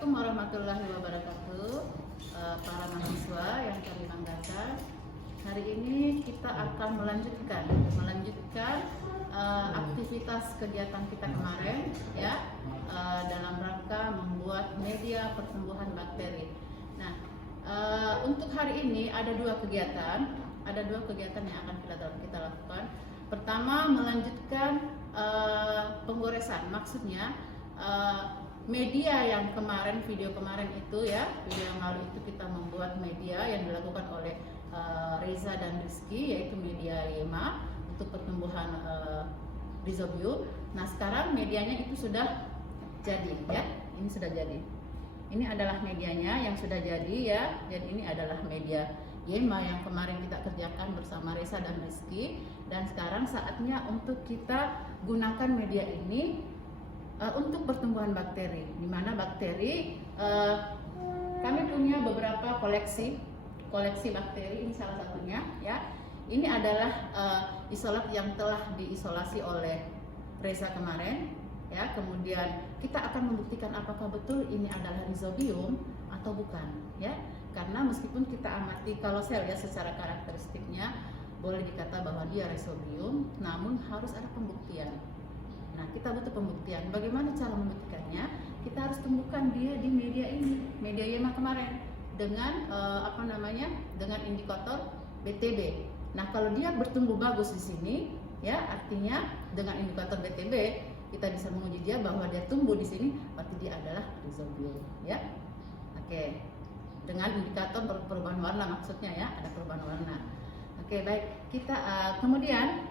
Assalamualaikum warahmatullahi wabarakatuh. Para mahasiswa yang kami banggakan, hari ini kita akan melanjutkan aktivitas kegiatan kita kemarin, ya, dalam rangka membuat media pertumbuhan bakteri. Nah, untuk hari ini ada dua kegiatan yang akan kita lakukan. Pertama, melanjutkan penggoresan, maksudnya media yang kemarin, video yang lalu itu kita membuat media yang dilakukan oleh Reza dan Rizky, yaitu media YEMA untuk pertumbuhan rhizobium. Nah, sekarang medianya itu sudah jadi, ya. Ini sudah jadi. Ini adalah medianya yang sudah jadi, ya. Dan ini adalah media YEMA yang kemarin kita kerjakan bersama Reza dan Rizky. Dan sekarang saatnya untuk kita gunakan media ini untuk pertumbuhan bakteri, di mana bakteri kami punya beberapa koleksi bakteri. Ini salah satunya, ya. Ini adalah isolat yang telah diisolasi oleh Reza kemarin, ya. Kemudian kita akan membuktikan apakah betul ini adalah rhizobium atau bukan, ya. Karena meskipun kita amati, kalau saya lihat secara karakteristiknya boleh dikata bahwa dia rhizobium, namun harus ada pembuktian. Nah, kita butuh pembuktian. Bagaimana cara membuktikannya? Kita harus temukan dia di media ini, media YEMA kemarin, dengan dengan indikator BTB. Nah, kalau dia bertumbuh bagus di sini, ya, artinya dengan indikator BTB kita bisa menguji dia bahwa dia tumbuh di sini, berarti dia adalah rhizobium, ya. Oke. Dengan indikator perubahan warna, maksudnya, ya, ada perubahan warna. Oke, baik. Kita kemudian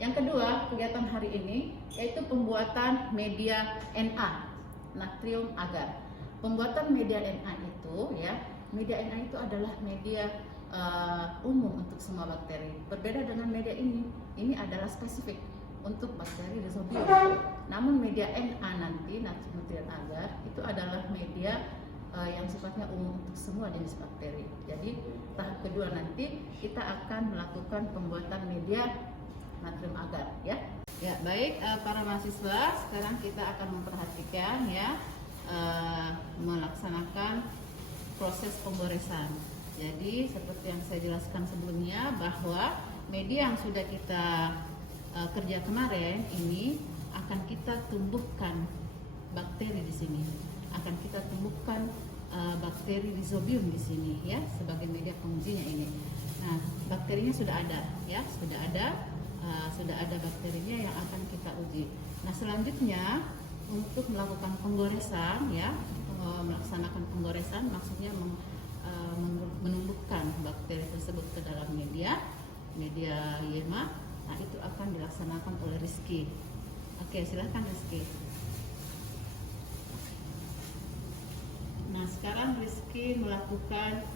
yang kedua, kegiatan hari ini yaitu pembuatan media Na, natrium agar. Pembuatan media Na itu, ya, media Na itu adalah media umum untuk semua bakteri. Berbeda dengan media ini adalah spesifik untuk bakteri rhizobium. Namun media Na nanti, natrium agar, itu adalah media yang sifatnya umum untuk semua jenis bakteri. Jadi tahap kedua nanti kita akan melakukan pembuatan media natrium agar, ya. Ya, baik, para mahasiswa, sekarang kita akan memperhatikan, ya, melaksanakan proses penggoresan. Jadi seperti yang saya jelaskan sebelumnya, bahwa media yang sudah kita kerja kemarin ini akan kita tumbuhkan bakteri di sini, akan kita tumbuhkan bakteri rhizobium di sini, ya, sebagai media pengujinya ini. Nah, bakterinya sudah ada, ya, sudah ada bakterinya yang akan kita uji. Nah, selanjutnya untuk melakukan penggoresan, ya, melaksanakan penggoresan, maksudnya menumbuhkan bakteri tersebut ke dalam media YEMA. Nah, itu akan dilaksanakan oleh Rizky. Oke, silahkan Rizky. Nah, sekarang Rizky melakukan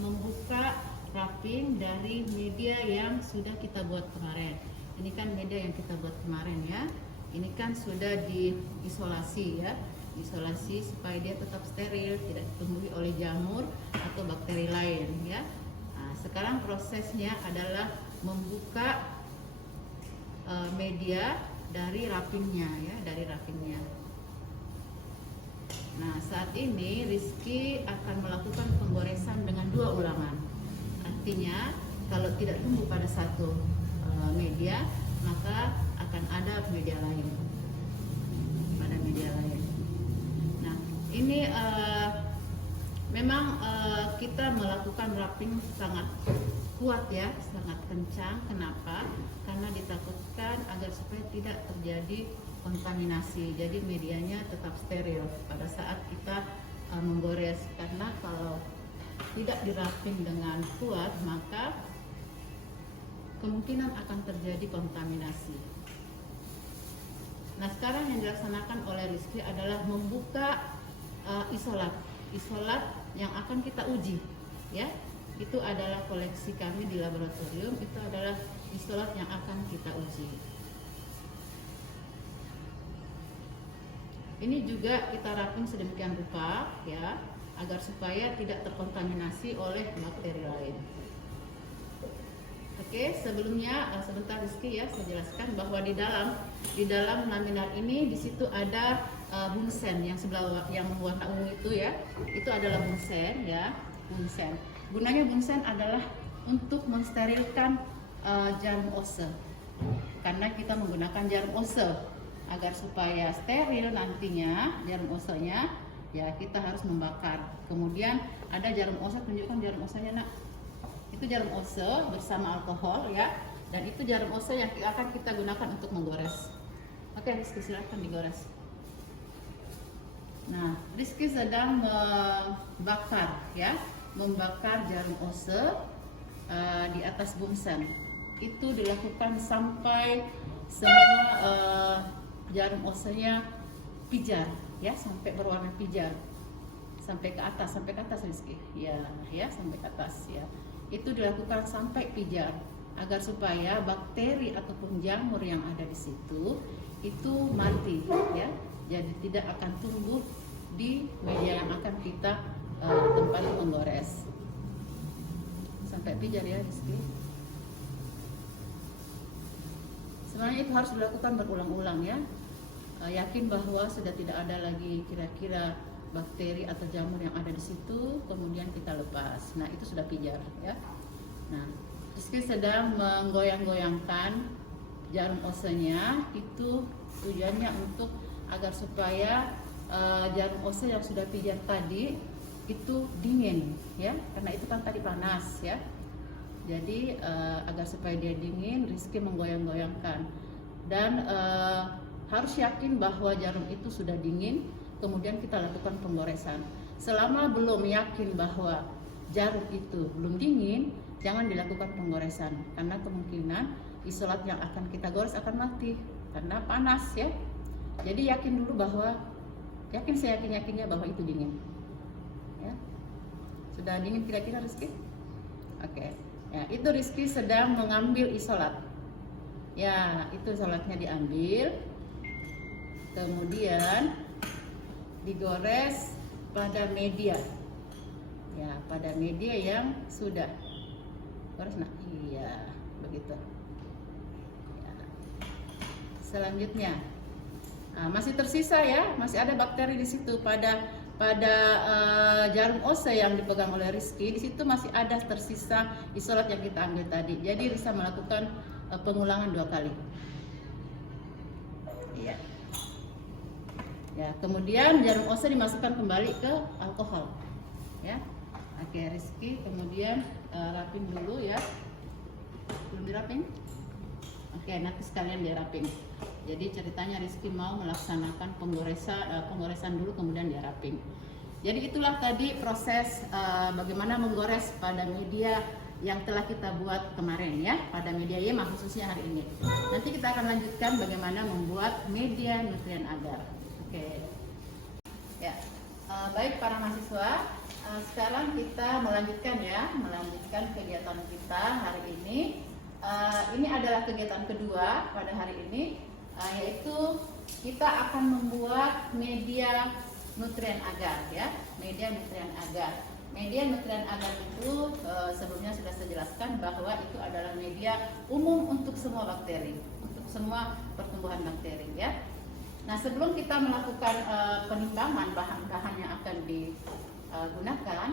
membuka wrapping dari media yang sudah kita buat kemarin. Ini kan media yang kita buat kemarin, ya. Ini kan sudah diisolasi, ya. Isolasi supaya dia tetap steril, tidak ditumbuhi oleh jamur atau bakteri lain, ya. Nah, sekarang prosesnya adalah membuka media dari wrappingnya, ya, dari wrappingnya. Nah, saat ini Rizky akan melakukan penggoresan dengan 2 ulangan. Artinya, kalau tidak tumbuh pada satu media, maka akan ada media lain. Nah, ini memang kita melakukan wrapping sangat kuat, ya, sangat kencang. Kenapa? Karena ditakutkan agar supaya tidak terjadi kontaminasi. Jadi medianya tetap steril pada saat kita menggores. Karena kalau tidak di-wrapping dengan kuat, maka kemungkinan akan terjadi kontaminasi. Nah, sekarang yang dilaksanakan oleh Rizky adalah membuka isolat yang akan kita uji, ya. Itu adalah koleksi kami di laboratorium, itu adalah isolat yang akan kita uji. Ini juga kita wrapping sedemikian rupa, ya, agar supaya tidak terkontaminasi oleh bakteri lain. Oke, sebelumnya sebentar Rizky, ya, saya jelaskan bahwa di dalam laminar ini di situ ada bunsen yang sebelah yang warna ungu itu ya, itu adalah bunsen ya, bunsen. Gunanya bunsen adalah untuk mensterilkan jarum ose, karena kita menggunakan jarum ose agar supaya steril nantinya jarum osenya ya kita harus membakar. Kemudian ada jarum ose, tunjukkan jarum osenya nak. Itu jarum ose bersama alkohol ya, dan itu jarum ose yang akan kita gunakan untuk menggores. Oke, Rizky silakan digores. Nah, Rizky sedang membakar ya, membakar jarum ose di atas bunsen. Itu dilakukan sampai semua jarum osenya pijar ya, sampai berwarna pijar, sampai ke atas Rizky ya, sampai ke atas ya. Itu dilakukan sampai pijar agar supaya bakteri ataupun jamur yang ada di situ itu mati ya, jadi tidak akan tumbuh di media yang akan kita tempat menggores. Sampai pijar ya Rizky. Sebenarnya itu harus dilakukan berulang-ulang ya. Yakin bahwa sudah tidak ada lagi kira-kira bakteri atau jamur yang ada di situ, kemudian kita lepas. Nah, itu sudah pijar ya. Nah, Rizky sedang menggoyang-goyangkan jarum osenya. Itu tujuannya untuk agar supaya jarum ose yang sudah pijar tadi itu dingin ya, karena itu kan tadi panas ya. Jadi agar supaya dia dingin, Rizky menggoyang-goyangkan dan harus yakin bahwa jarum itu sudah dingin, kemudian kita lakukan penggoresan. Selama belum yakin bahwa jarum itu belum dingin, jangan dilakukan penggoresan, karena kemungkinan isolat yang akan kita gores akan mati karena panas ya. Jadi yakin dulu bahwa, seyakin-yakinnya bahwa itu dingin ya. Sudah dingin kira-kira Rizky? Oke ya, itu Rizky sedang mengambil isolat ya. Itu isolatnya diambil, kemudian digores pada media ya, pada media yang sudah gores. Nah iya begitu ya. Selanjutnya masih tersisa ya, masih ada bakteri di situ pada jarum ose yang dipegang oleh Rizky. Di situ masih ada tersisa isolat yang kita ambil tadi. Jadi bisa melakukan pengulangan 2 kali. Iya. Ya, kemudian jarum ose dimasukkan kembali ke alkohol. Ya. Oke, Rizky kemudian rapin dulu ya. Belum dirapin? Oke, nanti sekalian dirapin. Jadi ceritanya Rizky mau melaksanakan penggoresan dulu, kemudian dia wrapping. Jadi itulah tadi proses bagaimana menggores pada media yang telah kita buat kemarin ya, pada media YEMA khususnya hari ini. Nanti kita akan lanjutkan bagaimana membuat media nutrien agar. Oke. Ya, baik para mahasiswa, sekarang kita melanjutkan kegiatan kita hari ini. Ini adalah kegiatan kedua pada hari ini. Yaitu kita akan membuat media nutrien agar ya, media nutrien agar. Media nutrien agar itu sebelumnya sudah saya jelaskan bahwa itu adalah media umum untuk semua bakteri, untuk semua pertumbuhan bakteri ya. Nah, sebelum kita melakukan penimbangan bahan-bahan yang akan digunakan,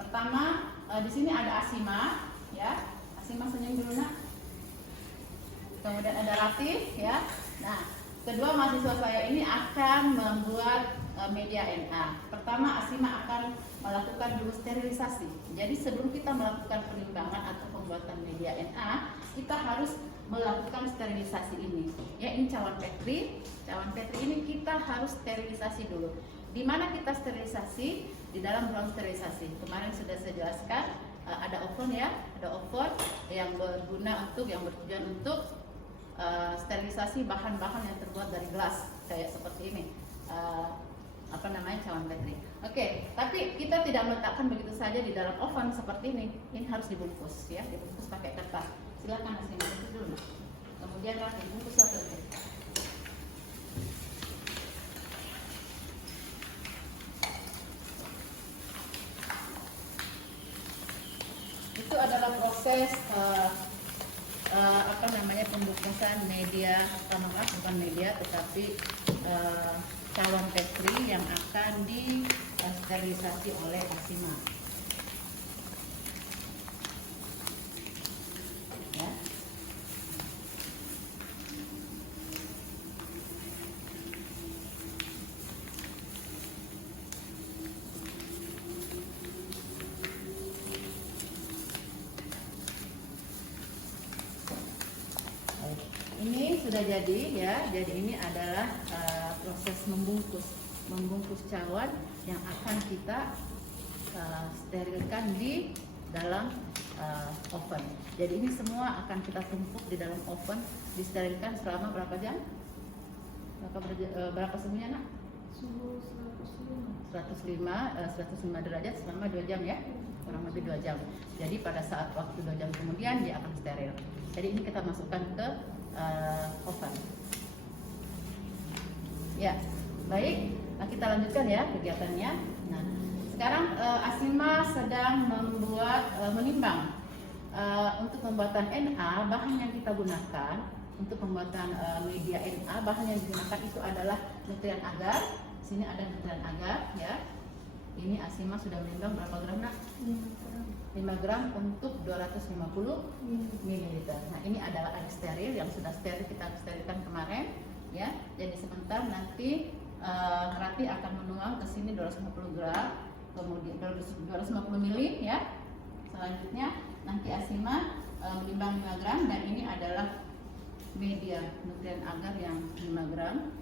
pertama di sini ada Asima ya. Asima senyum dulu nak. Kemudian ada Latif ya. Nah, kedua mahasiswa saya ini akan membuat media NA. Pertama, Asima akan melakukan dulu sterilisasi. Jadi sebelum kita melakukan penimbangan atau pembuatan media NA, kita harus melakukan sterilisasi ini. Ya, ini cawan Petri. Cawan Petri ini kita harus sterilisasi dulu. Di mana kita sterilisasi? Di dalam ruang sterilisasi. Kemarin sudah saya jelaskan ada oven ya, ada oven yang bertujuan untuk sterilisasi bahan-bahan yang terbuat dari gelas kayak seperti ini, cawan Petri. Oke, tapi kita tidak meletakkan begitu saja di dalam oven seperti ini. Ini harus dibungkus ya, dibungkus pakai kertas. Silakan Asima bungkus dulu. Kemudian dibungkus lagi. Itu adalah proses pembungkusan media, bukan media tetapi cawan pastry yang akan disterilisasi oleh Asima. Ya. Ini sudah jadi ya. Jadi ini adalah proses membungkus cawan yang akan kita sterilkan di dalam oven. Jadi ini semua akan kita tumpuk di dalam oven, disterilkan selama berapa jam? Berapa suhunya, Nak? Suhu 105 derajat selama 2 jam ya, kurang lebih 2 jam. Jadi pada saat waktu 2 jam kemudian dia akan steril. Jadi ini kita masukkan ke oven. Ya, baik. Nah, kita lanjutkan ya kegiatannya. Nah, sekarang Asima sedang menimbang untuk pembuatan NA. Bahan yang kita gunakan untuk pembuatan media NA, bahan yang digunakan itu adalah nutrien agar. Sini ada nutrien agar ya. Ini Asima sudah menimbang berapa gram, Nak? 5 gram untuk 250 ml. Nah, ini adalah air steril yang sudah steril, kita sterilkan kemarin ya. Jadi sebentar nanti Rati akan menuang ke sini 250 gram, kemudian 250 ml ya. Selanjutnya nanti Asima menimbang 5 gram dan ini adalah media nutrien agar yang 5 gram.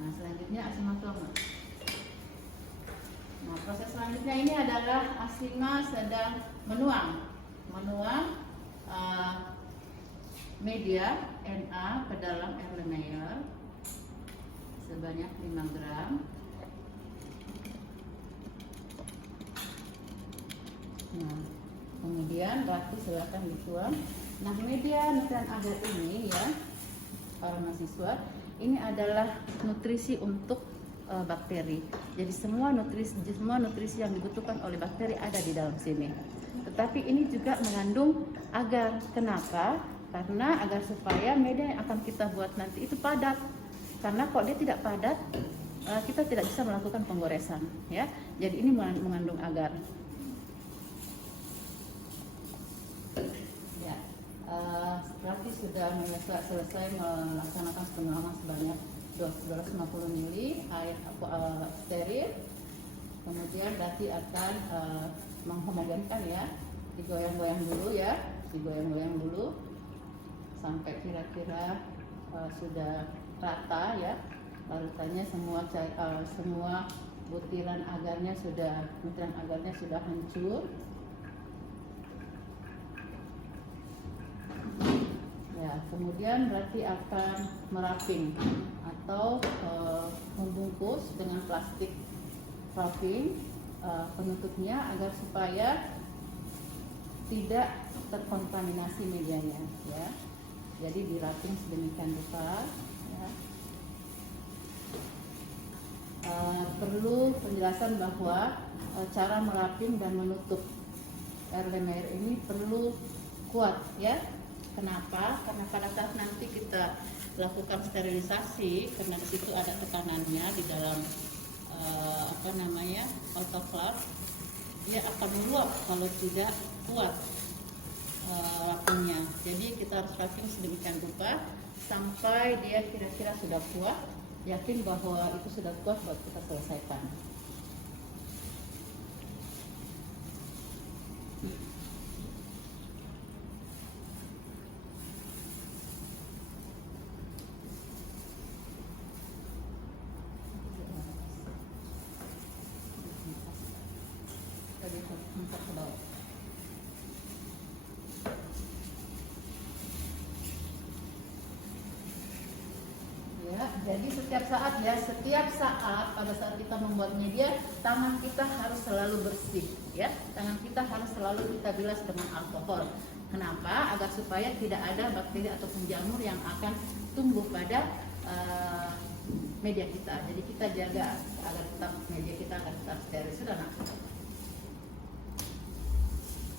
Nah, selanjutnya Asima tuang. Nah, proses selanjutnya ini adalah Asima sedang menuang media NA ke dalam Erlenmeyer sebanyak 5 gram. Nah, kemudian Rati silakan dituang. Nah, media nutrien agar ini ya, para mahasiswa, ini adalah nutrisi untuk bakteri. Jadi semua nutrisi yang dibutuhkan oleh bakteri ada di dalam sini. Tetapi ini juga mengandung agar. Kenapa? Karena agar supaya media yang akan kita buat nanti itu padat. Karena kalau dia tidak padat, kita tidak bisa melakukan penggoresan, ya. Jadi ini mengandung agar. Ya, Rati sudah selesai melaksanakan penuangan sebanyak 250 ml air steril. Kemudian Rati akan menghomogenkan ya, digoyang-goyang dulu ya, digoyang-goyang dulu sampai kira-kira sudah rata ya, larutannya semua butiran agarnya sudah, nutrien agarnya sudah hancur. Ya, kemudian berarti akan meraping atau membungkus dengan plastik wrapping penutupnya agar supaya tidak terkontaminasi medianya ya. Jadi diraping sedemikian rupa ya. Perlu penjelasan bahwa cara meraping dan menutup Erlenmeyer ini perlu kuat ya. Kenapa? Karena pada saat nanti kita lakukan sterilisasi, karena di situ ada tekanannya di dalam autoclave, dia akan meluap kalau tidak kuat waktunya. Jadi kita harus wrapping sedemikian rupa sampai dia kira-kira sudah kuat, yakin bahwa itu sudah kuat buat kita selesaikan. Ya, jadi setiap saat pada saat kita membuat media, tangan kita harus selalu bersih ya. Tangan kita harus selalu kita bilas dengan alkohol. Kenapa? Agar supaya tidak ada bakteri ataupun jamur yang akan tumbuh pada media kita. Jadi kita jaga agar tetap media kita akan tetap steril. Sudah, Nak?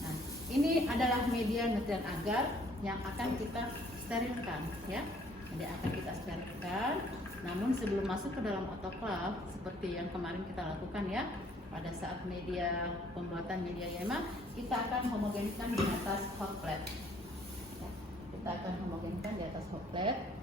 Nah, ini adalah media nutrien agar yang akan kita sterilkan ya. Jadi akan kita sterilkan. Namun sebelum masuk ke dalam autoclave seperti yang kemarin kita lakukan ya, pada saat pembuatan media YEMA, kita akan homogenkan di atas hot plate. Ya, kita akan homogenkan di atas hot plate.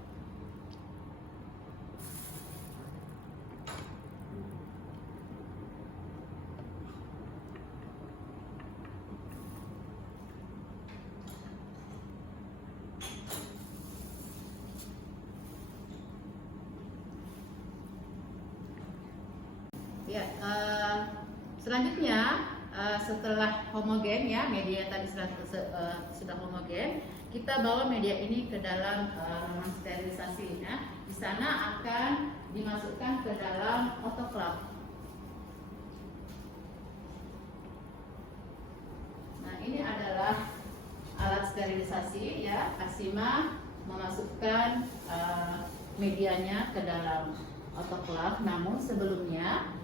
Ya, selanjutnya setelah homogen ya, media tadi sudah homogen, kita bawa media ini ke dalam ruangan sterilisasi. Ya. Di sana akan dimasukkan ke dalam autoclave. Nah, ini adalah alat sterilisasi ya. Asima memasukkan medianya ke dalam autoclave. Namun sebelumnya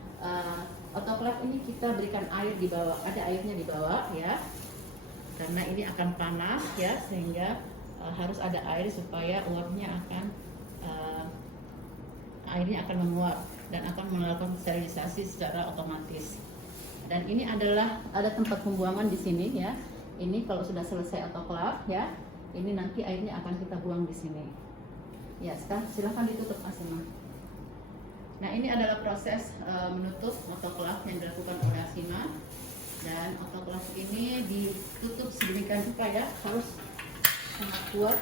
autoclave ini kita berikan air di bawah, ada airnya di bawah ya, karena ini akan panas ya, sehingga harus ada air supaya uapnya airnya akan menguap dan akan melakukan sterilisasi secara otomatis. Dan ini adalah ada tempat pembuangan di sini ya. Ini kalau sudah selesai autoclave ya, ini nanti airnya akan kita buang di sini. Ya, sekarang silahkan ditutup Asima. Nah, ini adalah proses menutup autoclave yang dilakukan oleh Asima. Dan autoclave ini ditutup sedemikian rupa ya, harus sangat kuat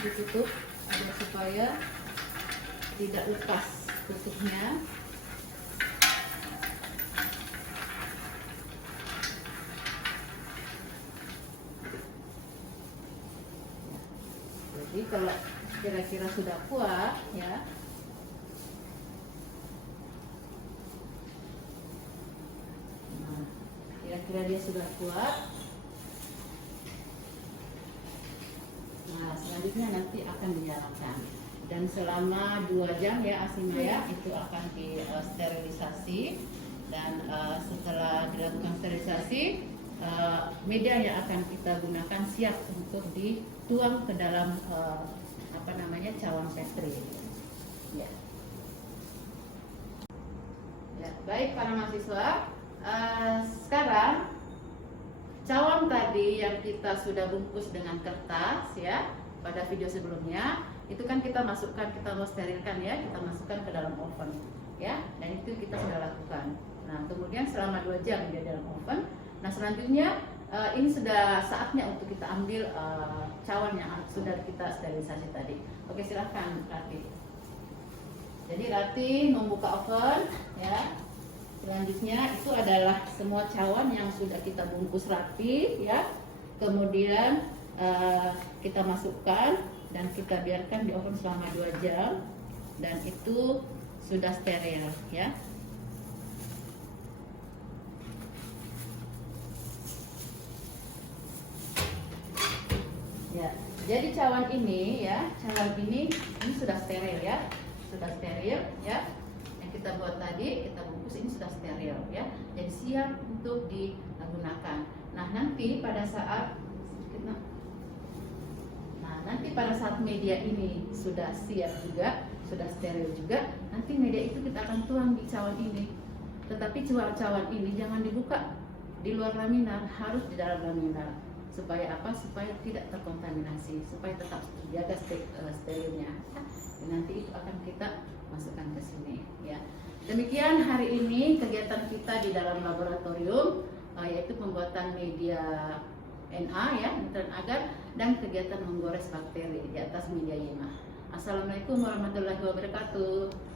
ditutup agar supaya tidak lepas tutupnya. Jadi kalau kira-kira sudah kuat ya, kira-kira dia sudah kuat. Nah, selanjutnya nanti akan dinyalakan dan selama 2 jam ya Asima ya, itu akan disterilisasi. Dan setelah dilakukan sterilisasi, media yang akan kita gunakan siap untuk dituang ke dalam cawan petri. Ya. Ya, baik para mahasiswa. Sekarang cawan tadi yang kita sudah bungkus dengan kertas ya pada video sebelumnya, itu kan kita mau sterilkan ya, kita masukkan ke dalam oven ya, dan itu kita sudah lakukan. Nah, kemudian selama 2 jam di dalam oven. Nah, selanjutnya ini sudah saatnya untuk kita ambil cawan yang sudah kita sterilisasi tadi. Oke, silahkan Rati. Jadi Rati membuka oven ya. Selanjutnya itu adalah semua cawan yang sudah kita bungkus rapi ya. Kemudian kita masukkan dan kita biarkan di oven selama 2 jam dan itu sudah steril ya. Ya, jadi cawan ini sudah steril ya. Sudah steril ya. Kita buat tadi, kita bungkus ini sudah steril ya, jadi siap untuk digunakan. Nah, nanti pada saat media ini sudah siap juga, sudah steril juga, nanti media itu kita akan tuang di cawan ini. Tetapi cawan ini jangan dibuka di luar laminar, harus di dalam laminar. Supaya apa? Supaya tidak terkontaminasi, supaya tetap dijaga sterilnya. Nanti itu akan kita masukkan ke sini ya. Demikian hari ini kegiatan kita di dalam laboratorium, yaitu pembuatan media NA ya, nitrat agar, dan kegiatan menggores bakteri di atas media YEMA. Assalamualaikum warahmatullahi wabarakatuh.